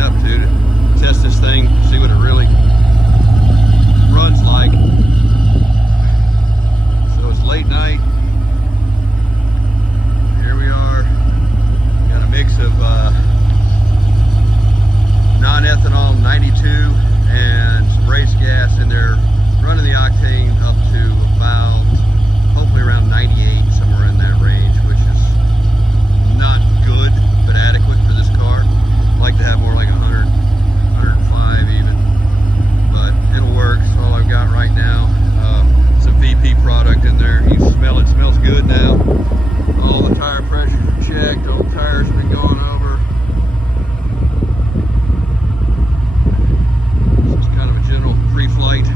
tighten up to test this thing, see what it really runs like. So it's late night. Here we are. Got a mix of non-ethanol 92 and some race gas in there, running the octane up to about hopefully around 98, somewhere in that range, which is not good but adequate for this car. I'd like to have more like 100, 105 even, but it'll work. That's all I've got right now. Some VP product in there. You smell it, smells good now. All the tire pressures are checked, all the tires have been going over. This is kind of a general pre-flight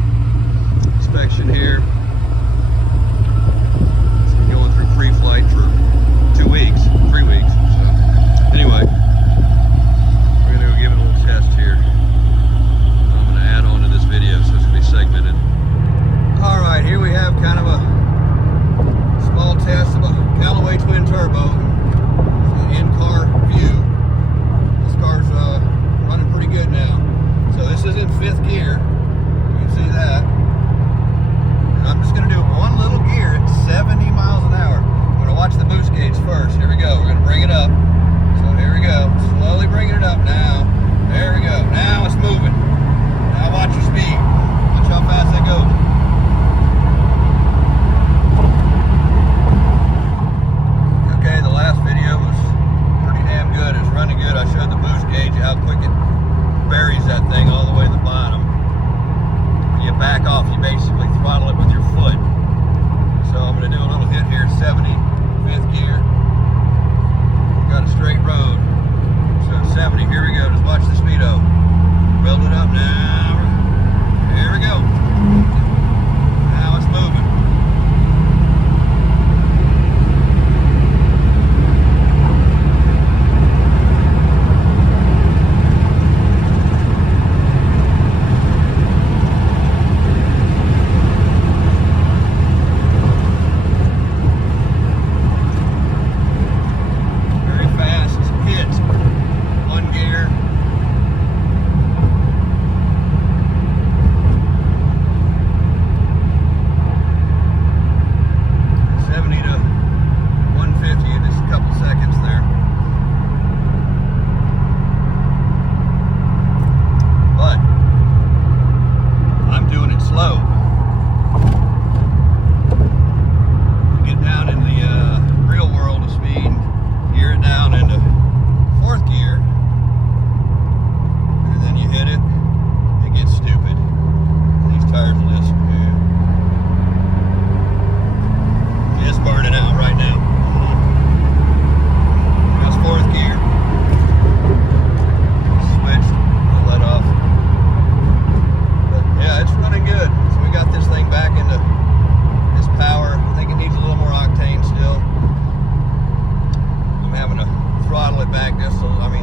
inspection here. It's been going through pre-flight for 2 weeks, 3 weeks. So anyway, we're gonna go give it a little test here. I'm gonna add on to this video, so it's gonna be segmented. All right, here we have kind of a small test of a Callaway twin turbo. So in-car view. This car's running pretty good now. So this is in 5th gear. You can see that. And I'm just going to do one little gear at 70 miles an hour. I'm going to watch the boost gauge first. Here we go. We're going to bring it up. So here we go. Slowly bringing it up now. There we go. Now it's moving. Now watch your speed. Watch how fast that goes. Okay, the last video was pretty damn good. It's running good. I showed the boost gauge, how quick it buries that thing all the way to the bottom. When you back off, you basically throttle it with your foot. So I'm going to do a little hit here, 70, 5th gear. Got a straight road. So 70, here we go. Just watch the speedo. Build it up now. Here we go. Now it's moving.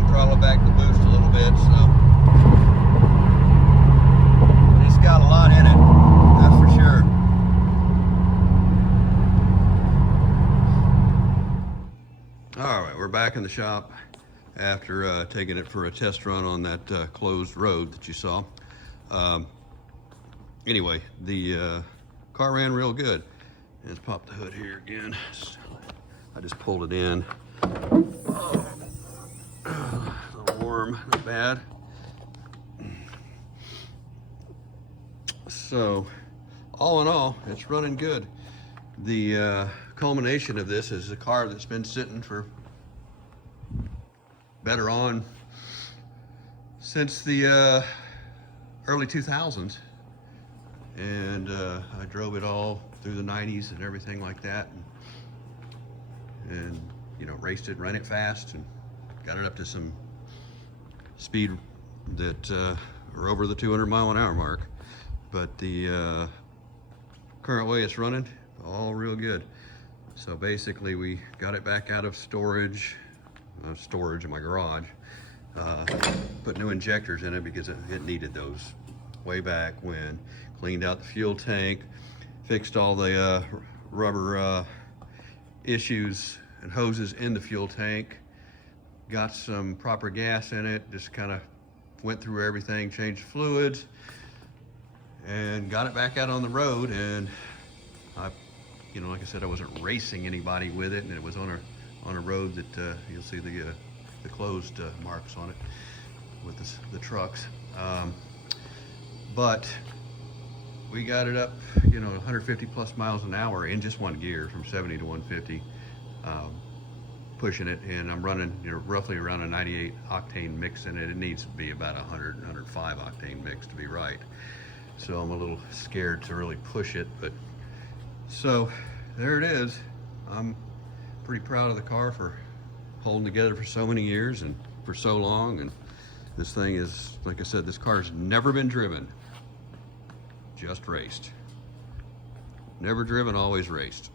Throttle it back the boost a little bit, so it's got a lot in it, that's for sure. All right, we're back in the shop after taking it for a test run on that closed road that you saw. Anyway, the car ran real good. Let's pop the hood here again. I just pulled it in. Oh. A little warm, not bad. So, all in all, it's running good. The culmination of this is a car that's been sitting for better on since the early 2000s. And I drove it all through the 90s and everything like that. And you know, raced it, ran it fast, and got it up to some speed that are over the 200 mile an hour mark. But the current way it's running, all real good. So basically we got it back out of storage in my garage. Put new injectors in it because it needed those way back when. Cleaned out the fuel tank, fixed all the rubber issues and hoses in the fuel tank, got some proper gas in it, just kind of went through everything, changed fluids, and got it back out on the road. And I, you know, like I said, I wasn't racing anybody with it, and it was on a road that you'll see the closed marks on it with the trucks. But we got it up, you know, 150 plus miles an hour in just one gear, from 70 to 150, pushing it. And I'm running, you know, roughly around a 98 octane mix in it. It needs to be about 105 octane mix to be right. So I'm a little scared to really push it, but so there it is. I'm pretty proud of the car for holding together for so many years and for so long. And this thing is, like I said, this car's never been driven, just raced. Never driven, always raced.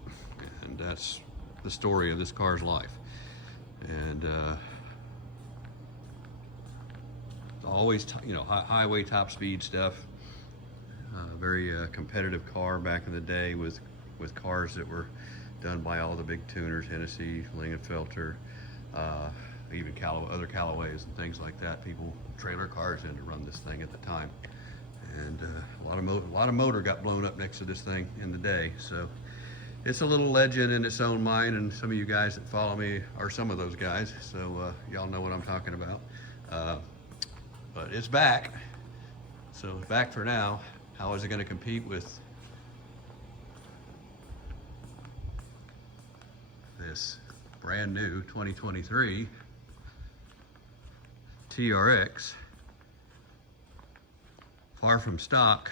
And that's the story of this car's life. And always, you know, highway top speed stuff. Very competitive car back in the day with cars that were done by all the big tuners, Hennessy, Lingenfelter, even other Callaways and things like that. People trailer cars in to run this thing at the time. And a lot of motor got blown up next to this thing in the day. So it's a little legend in its own mind, and some of you guys that follow me are some of those guys. So y'all know what I'm talking about. But it's back. So it's back for now. How is it going to compete with this brand new 2023 TRX, far from stock,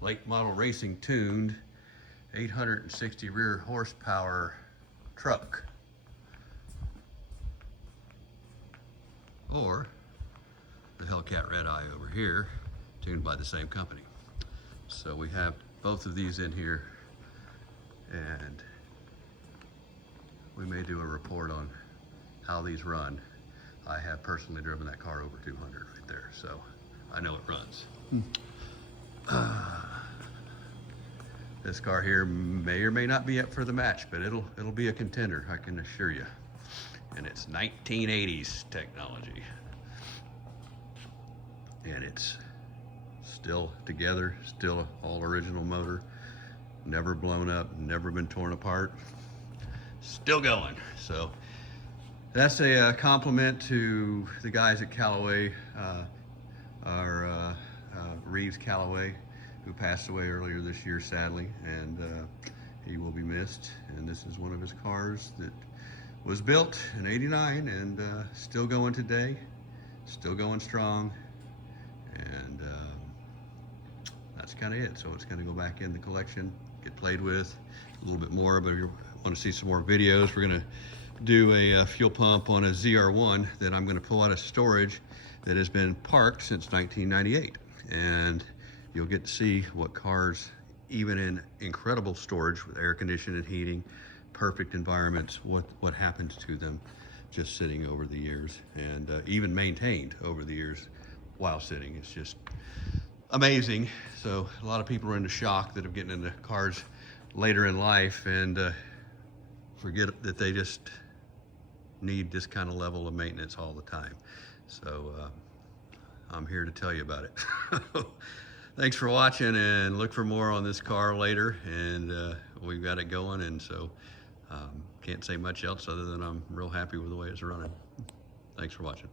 late model racing tuned, 860 rear horsepower truck? Or the Hellcat Red Eye over here, tuned by the same company. So we have both of these in here, and we may do a report on how these run. I have personally driven that car over 200 right there, so I know it runs. This car here may or may not be up for the match, but it'll be a contender, I can assure you. And it's 1980s technology. And it's still together, still all original motor, never blown up, never been torn apart, still going. So that's a compliment to the guys at Callaway, our Reeves Callaway, who passed away earlier this year, sadly, and he will be missed. And this is one of his cars that was built in '89 and still going today, still going strong. And that's kind of it. So it's going to go back in the collection, get played with a little bit more. But if you want to see some more videos, we're going to do a fuel pump on a ZR1 that I'm going to pull out of storage that has been parked since 1998. And you'll get to see what cars, even in incredible storage with air conditioning and heating, perfect environments, what happens to them just sitting over the years, and even maintained over the years while sitting. It's just amazing. So a lot of people are into shock that are getting into cars later in life and forget that they just need this kind of level of maintenance all the time. So I'm here to tell you about it. Thanks for watching, and look for more on this car later. And we've got it going, and so can't say much else other than I'm real happy with the way it's running. Thanks for watching.